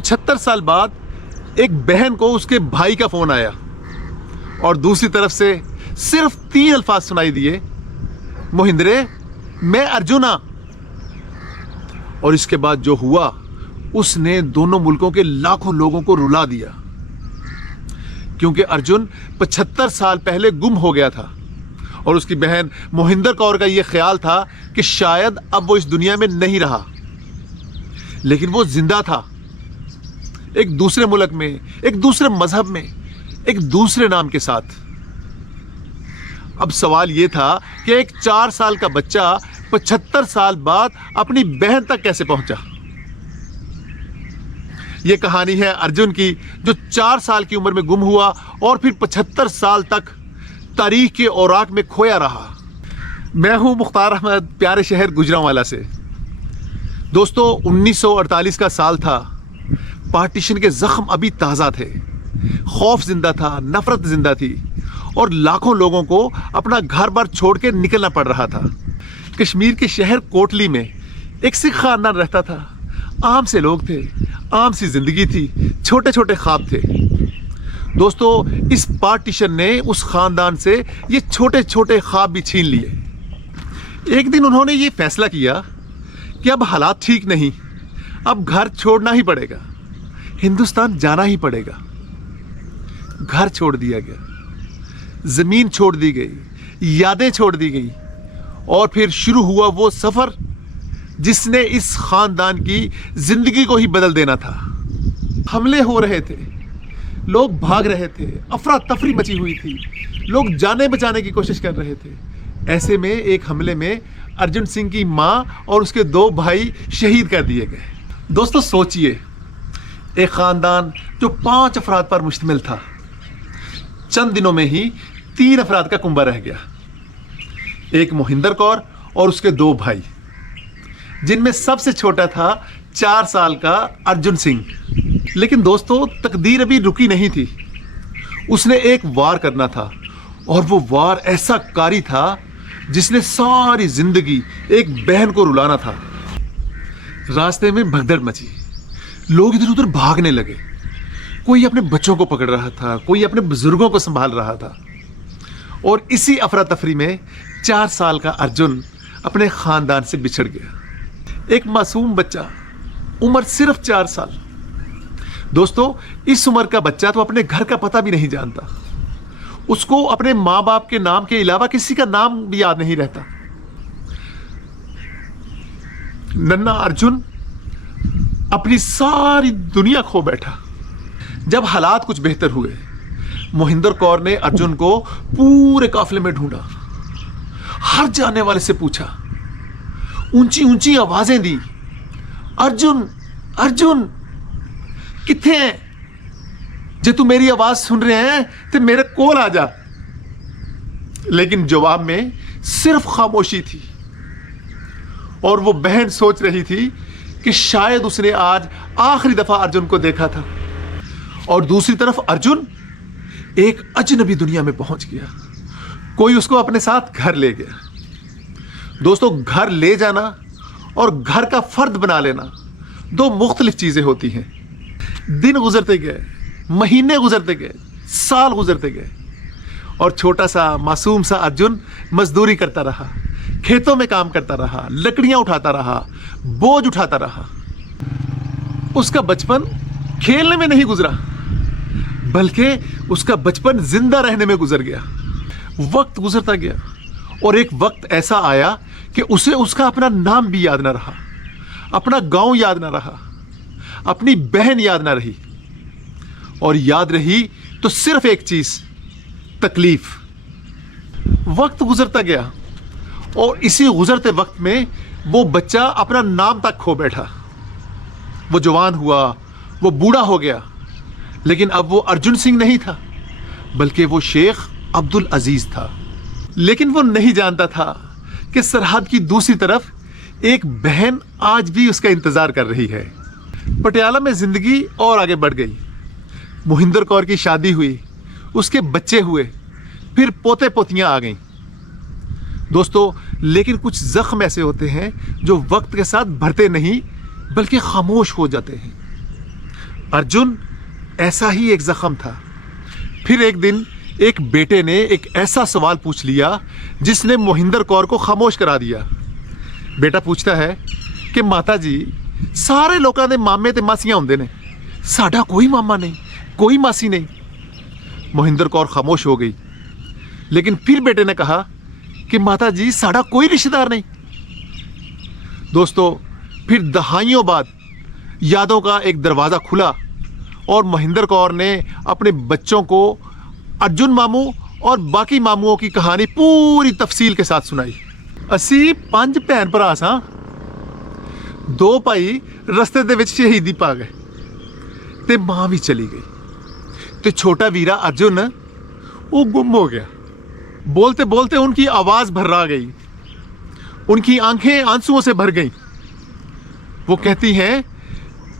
75 साल बाद एक बहन को उसके भाई का फोन आया और दूसरी तरफ से सिर्फ 3 अल्फाज सुनाई दिए, मोहिंद्रे मैं अर्जुना। और इसके बाद जो हुआ उसने दोनों मुल्कों के लाखों लोगों को रुला दिया, क्योंकि अर्जुन 75 साल पहले गुम हो गया था और उसकी बहन मोहिंदर कौर का यह ख्याल था कि शायद अब वो इस दुनिया में नहीं रहा, लेकिन वो जिंदा था, एक दूसरे मुल्क में, एक दूसरे मजहब में, एक दूसरे नाम के साथ। अब सवाल यह था कि एक 4 साल का बच्चा 75 साल बाद अपनी बहन तक कैसे पहुंचा। यह कहानी है अर्जुन की, जो 4 साल की उम्र में गुम हुआ और फिर 75 साल तक तारीख के औराक में खोया रहा। मैं हूं मुख्तार अहमद, प्यारे शहर गुजरांवाला से। दोस्तों 1948 का साल था, पार्टीशन के जख्म अभी ताज़ा थे, खौफ जिंदा था, नफरत जिंदा थी और लाखों लोगों को अपना घर बार छोड़ के निकलना पड़ रहा था। कश्मीर के शहर कोटली में एक सिख खानदान रहता था, आम से लोग थे, आम सी जिंदगी थी, छोटे छोटे ख्वाब थे। दोस्तों इस पार्टीशन ने उस खानदान से ये छोटे छोटे ख्वाब भी छीन लिए। एक दिन उन्होंने ये फैसला किया कि अब हालात ठीक नहीं, अब घर छोड़ना ही पड़ेगा, हिंदुस्तान जाना ही पड़ेगा। घर छोड़ दिया गया, जमीन छोड़ दी गई, यादें छोड़ दी गई और फिर शुरू हुआ वो सफर जिसने इस खानदान की जिंदगी को ही बदल देना था। हमले हो रहे थे, लोग भाग रहे थे, अफरा तफरी मची हुई थी, लोग जाने बचाने की कोशिश कर रहे थे। ऐसे में एक हमले में अर्जुन सिंह की माँ और उसके 2 भाई शहीद कर दिए गए। दोस्तों सोचिए, एक खानदान जो 5 अफराद पर मुश्तमिल था, चंद दिनों में ही 3 अफराद का कुंबा रह गया। एक मोहिंदर कौर और उसके 2 भाई, जिनमें सबसे छोटा था 4 साल का अर्जुन सिंह। लेकिन दोस्तों तकदीर अभी रुकी नहीं थी, उसने एक वार करना था और वो वार ऐसा कारी था जिसने सारी जिंदगी एक बहन को रुलाना था। रास्ते में भगदड़ मची, लोग इधर उधर भागने लगे, कोई अपने बच्चों को पकड़ रहा था, कोई अपने बुजुर्गों को संभाल रहा था। और इसी अफरा तफरी में 4 साल का अर्जुन अपने खानदान से बिछड़ गया। एक मासूम बच्चा, उम्र सिर्फ 4 साल। दोस्तों इस उम्र का बच्चा तो अपने घर का पता भी नहीं जानता, उसको अपने माँ बाप के नाम के अलावा किसी का नाम भी याद नहीं रहता। नन्हा अर्जुन अपनी सारी दुनिया खो बैठा। जब हालात कुछ बेहतर हुए, मोहिंदर कौर ने अर्जुन को पूरे काफिले में ढूंढा, हर जाने वाले से पूछा, ऊंची ऊंची आवाजें दी, अर्जुन अर्जुन किथे हैं? जे तू मेरी आवाज सुन रहे हैं तो मेरे कोल आ जा। लेकिन जवाब में सिर्फ खामोशी थी और वो बहन सोच रही थी कि शायद उसने आज आखिरी दफा अर्जुन को देखा था। और दूसरी तरफ अर्जुन एक अजनबी दुनिया में पहुंच गया, कोई उसको अपने साथ घर ले गया। दोस्तों घर ले जाना और घर का फर्द बना लेना 2 मुख्तलिफ चीजें होती हैं। दिन गुजरते गए, महीने गुजरते गए, साल गुजरते गए और छोटा सा मासूम सा अर्जुन मजदूरी करता रहा, खेतों में काम करता रहा, लकड़ियां उठाता रहा, बोझ उठाता रहा। उसका बचपन खेलने में नहीं गुजरा, बल्कि उसका बचपन जिंदा रहने में गुजर गया। वक्त गुजरता गया और एक वक्त ऐसा आया कि उसे उसका अपना नाम भी याद ना रहा, अपना गांव याद ना रहा, अपनी बहन याद ना रही, और याद रही तो सिर्फ एक चीज, तकलीफ। वक्त गुजरता गया और इसी गुजरते वक्त में वो बच्चा अपना नाम तक खो बैठा। वो जवान हुआ, वो बूढ़ा हो गया, लेकिन अब वो अर्जुन सिंह नहीं था, बल्कि वो शेख अब्दुल अजीज था। लेकिन वो नहीं जानता था कि सरहद की दूसरी तरफ एक बहन आज भी उसका इंतजार कर रही है। पटियाला में जिंदगी और आगे बढ़ गई। मोहिंदर कौर की शादी हुई, उसके बच्चे हुए, फिर पोते पोतियां आ गईं। दोस्तों लेकिन कुछ जख्म ऐसे होते हैं जो वक्त के साथ भरते नहीं बल्कि खामोश हो जाते हैं। अर्जुन ऐसा ही एक जख्म था। फिर एक दिन एक बेटे ने एक ऐसा सवाल पूछ लिया जिसने मोहिंदर कौर को खामोश करा दिया। बेटा पूछता है कि माता जी, सारे लोगों के मामे ते मासियां होंदे ने, साडा कोई मामा नहीं, कोई मासी नहीं। मोहिंदर कौर खामोश हो गई। लेकिन फिर बेटे ने कहा कि माता जी, साडा कोई रिश्तेदार नहीं। दोस्तों, फिर दहाइयों बाद यादों का एक दरवाज़ा खुला और मोहिंदर कौर ने अपने बच्चों को अर्जुन मामू और बाकी मामुओं की कहानी पूरी तफसील के साथ सुनाई। असी 5 भैन भरा सां, 2 भाई रस्ते दे विच शहीदी पा गए ते मां भी चली गई ते छोटा वीरा अर्जुन वो गुम हो गया। बोलते बोलते उनकी आवाज़ भर्रा गई, उनकी आंखें आंसुओं से भर गईं। वो कहती हैं,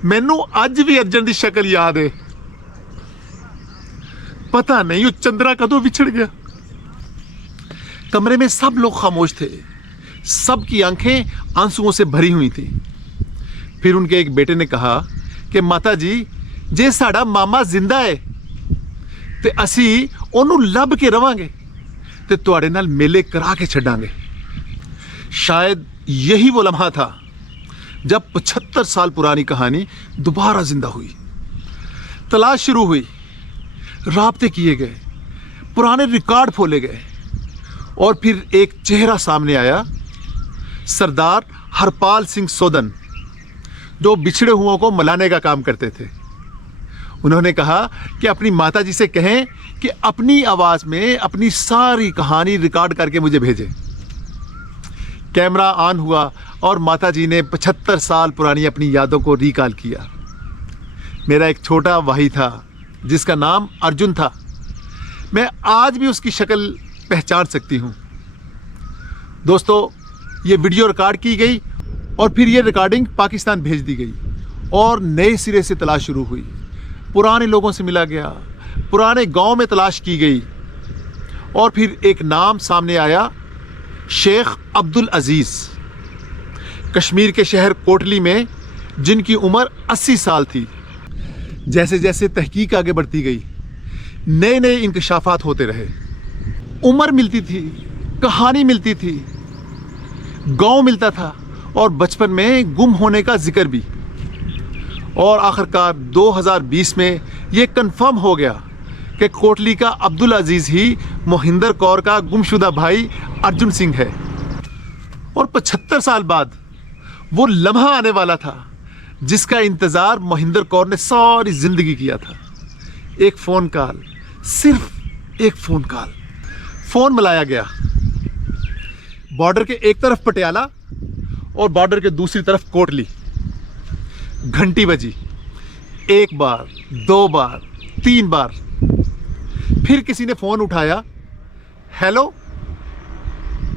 मैनू अज भी अर्जन की शक्ल याद है, पता नहीं वो चंद्रा कदों बिछड़ गया। कमरे में सब लोग खामोश थे, सबकी आंखें आंसुओं से भरी हुई थी। फिर उनके एक बेटे ने कहा कि माता जी, जे साडा मामा जिंदा है ते असी ओनू लभ के रवांगे ते तुहाडे नाल मेले करा के छड्डांगे। शायद यही वो लम्हा था जब 75 साल पुरानी कहानी दोबारा जिंदा हुई। तलाश शुरू हुई, राब्ते किए गए, पुराने रिकॉर्ड खोले गए और फिर एक चेहरा सामने आया, सरदार हरपाल सिंह सोदन, जो बिछड़े हुओं को मलाने का काम करते थे। उन्होंने कहा कि अपनी माता जी से कहें कि अपनी आवाज़ में अपनी सारी कहानी रिकॉर्ड करके मुझे भेजें। कैमरा ऑन हुआ और माता जी ने 75 साल पुरानी अपनी यादों को रिकॉल किया। मेरा एक छोटा भाई था जिसका नाम अर्जुन था। मैं आज भी उसकी शक्ल पहचान सकती हूँ। दोस्तों, ये वीडियो रिकॉर्ड की गई और फिर ये रिकॉर्डिंग पाकिस्तान भेज दी गई और नए सिरे से तलाश शुरू हुई। पुराने लोगों से मिला गया, पुराने गांव में तलाश की गई और फिर एक नाम सामने आया, शेख अब्दुल अजीज़, कश्मीर के शहर कोटली में, जिनकी उम्र 80 साल थी। जैसे जैसे तहकीक आगे बढ़ती गई, नए नए इंकशाफात होते रहे, उम्र मिलती थी, कहानी मिलती थी, गांव मिलता था और बचपन में गुम होने का जिक्र भी। और आखिरकार 2020 में ये कंफर्म हो गया कि कोटली का अब्दुल अजीज़ ही मोहिंदर कौर का गुमशुदा भाई अर्जुन सिंह है। और 75 साल बाद वो लम्हा आने वाला था जिसका इंतज़ार मोहिंदर कौर ने सारी ज़िंदगी किया था। एक फ़ोन कॉल, सिर्फ एक फ़ोन कॉल। फ़ोन मिलाया गया। बॉर्डर के एक तरफ पटियाला और बॉर्डर के दूसरी तरफ कोटली। घंटी बजी, 1 बार, 2 बार, 3 बार। फिर किसी ने फ़ोन उठाया, हेलो।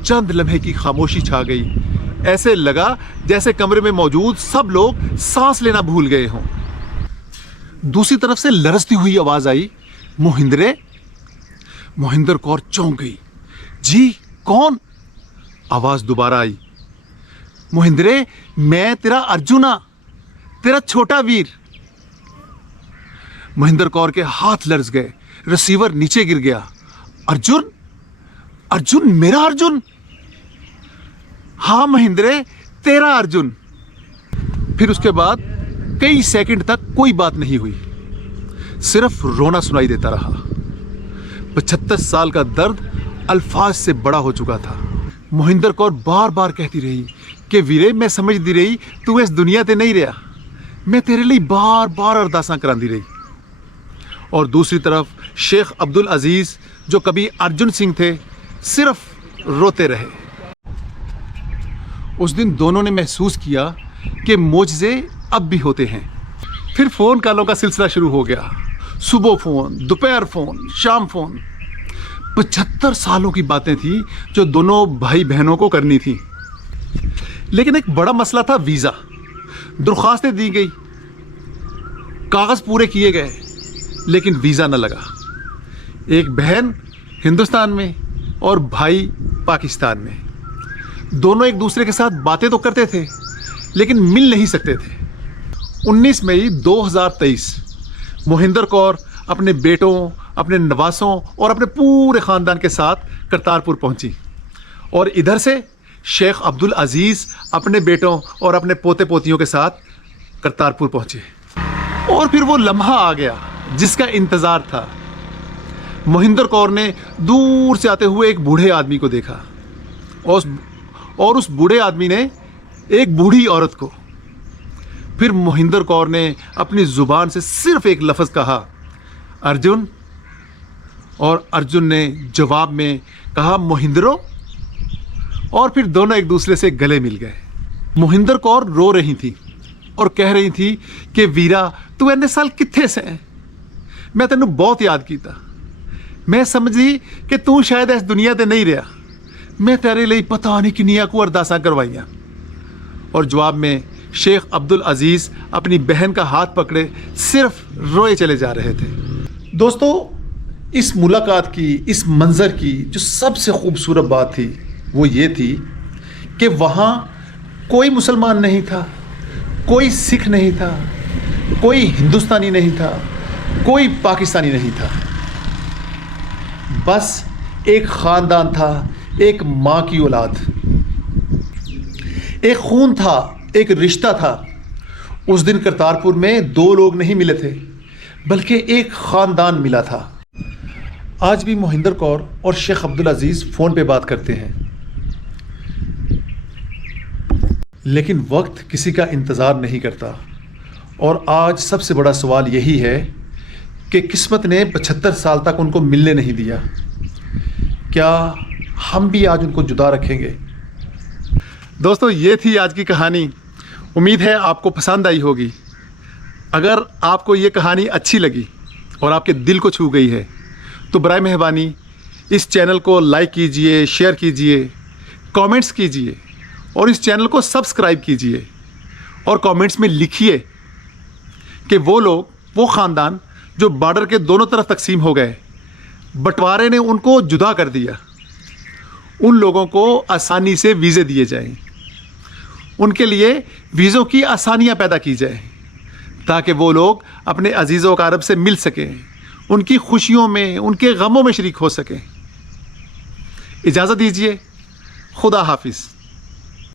चंद लम्हे की खामोशी छा गई। ऐसे लगा जैसे कमरे में मौजूद सब लोग सांस लेना भूल गए हों। दूसरी तरफ से लरसती हुई आवाज़ आई, मोहिंदरे। मोहिंदर कौर चौंक गई। जी, कौन? आवाज़ दोबारा आई, मोहिंदरे, मैं तेरा अर्जुना, तेरा छोटा वीर। मोहिंदर कौर के हाथ लर्ज गए, रिसीवर नीचे गिर गया। अर्जुन? अर्जुन? मेरा अर्जुन? हाँ महेंद्रे, तेरा अर्जुन। फिर उसके बाद कई सेकंड तक कोई बात नहीं हुई, सिर्फ रोना सुनाई देता रहा। 75 साल का दर्द अल्फाज से बड़ा हो चुका था। मोहिंदर कौर बार बार कहती रही कि वीरे, मैं समझती रही तू इस दुनिया ते नहीं रहा, मैं तेरे लिए बार बार अरदासां करांदी रही। और दूसरी तरफ शेख अब्दुल अजीज़, जो कभी अर्जुन सिंह थे, सिर्फ रोते रहे। उस दिन दोनों ने महसूस किया कि मोजज़े अब भी होते हैं। फिर फ़ोन कॉलों का सिलसिला शुरू हो गया। सुबह फ़ोन, दोपहर फ़ोन, शाम फ़ोन। 75 सालों की बातें थी जो दोनों भाई बहनों को करनी थी। लेकिन एक बड़ा मसला था, वीज़ा। दरख्वास्तें दी गई, कागज़ पूरे किए गए, लेकिन वीज़ा न लगा। एक बहन हिंदुस्तान में और भाई पाकिस्तान में। दोनों एक दूसरे के साथ बातें तो करते थे, लेकिन मिल नहीं सकते थे। 19 मई 2023 मोहिंदर कौर अपने बेटों, अपने नवासों और अपने पूरे ख़ानदान के साथ करतारपुर पहुंची और इधर से शेख अब्दुल अजीज़ अपने बेटों और अपने पोते पोतियों के साथ करतारपुर पहुंचे। और फिर वो लम्हा आ गया जिसका इंतज़ार था। मोहिंदर कौर ने दूर से आते हुए एक बूढ़े आदमी को देखा और उस बूढ़े आदमी ने एक बूढ़ी औरत को। फिर मोहिंदर कौर ने अपनी ज़ुबान से सिर्फ एक लफ्ज़ कहा, अर्जुन, और अर्जुन ने जवाब में कहा, मोहिंदरो, और फिर दोनों एक दूसरे से गले मिल गए। मोहिंदर कौर रो रही थी और कह रही थी कि वीरा, तू इन्ने साल कित्थे से है? मैं तेनू बहुत याद कीता। मैं समझी कि तू शायद इस दुनिया ते नहीं रहा। मैं तेरे लिए पता नहीं किन्नियां को अरदासां करवाइयां। और जवाब में शेख अब्दुल अजीज़ अपनी बहन का हाथ पकड़े सिर्फ रोए चले जा रहे थे। दोस्तों, इस मुलाकात की, इस मंज़र की जो सबसे खूबसूरत बात थी वो ये थी कि वहाँ कोई मुसलमान नहीं था, कोई सिख नहीं था, कोई हिंदुस्तानी नहीं था, कोई पाकिस्तानी नहीं था। बस एक ख़ानदान था, एक माँ की औलाद, एक खून था, एक रिश्ता था। उस दिन करतारपुर में दो लोग नहीं मिले थे बल्कि एक ख़ानदान मिला था। आज भी मोहिंदर कौर और शेख अब्दुल अजीज़ फ़ोन पे बात करते हैं, लेकिन वक्त किसी का इंतज़ार नहीं करता। और आज सबसे बड़ा सवाल यही है कि किस्मत ने 75 साल तक उनको मिलने नहीं दिया। क्या हम भी आज उनको जुदा रखेंगे? दोस्तों, ये थी आज की कहानी। उम्मीद है आपको पसंद आई होगी। अगर आपको ये कहानी अच्छी लगी और आपके दिल को छू गई है तो बराए मेहरबानी इस चैनल को लाइक कीजिए, शेयर कीजिए, कमेंट्स कीजिए और इस चैनल को सब्सक्राइब कीजिए। और कमेंट्स में लिखिए कि वो लोग, वो ख़ानदान जो बॉर्डर के दोनों तरफ तकसीम हो गए, बंटवारे ने उनको जुदा कर दिया, उन लोगों को आसानी से वीज़े दिए जाएं, उनके लिए वीज़ों की आसानियां पैदा की जाए ताकि वो लोग अपने अजीज़ों अकारब से मिल सकें, उनकी खुशियों में, उनके गमों में शरीक हो सकें। इजाज़त दीजिए। खुदा हाफिज़।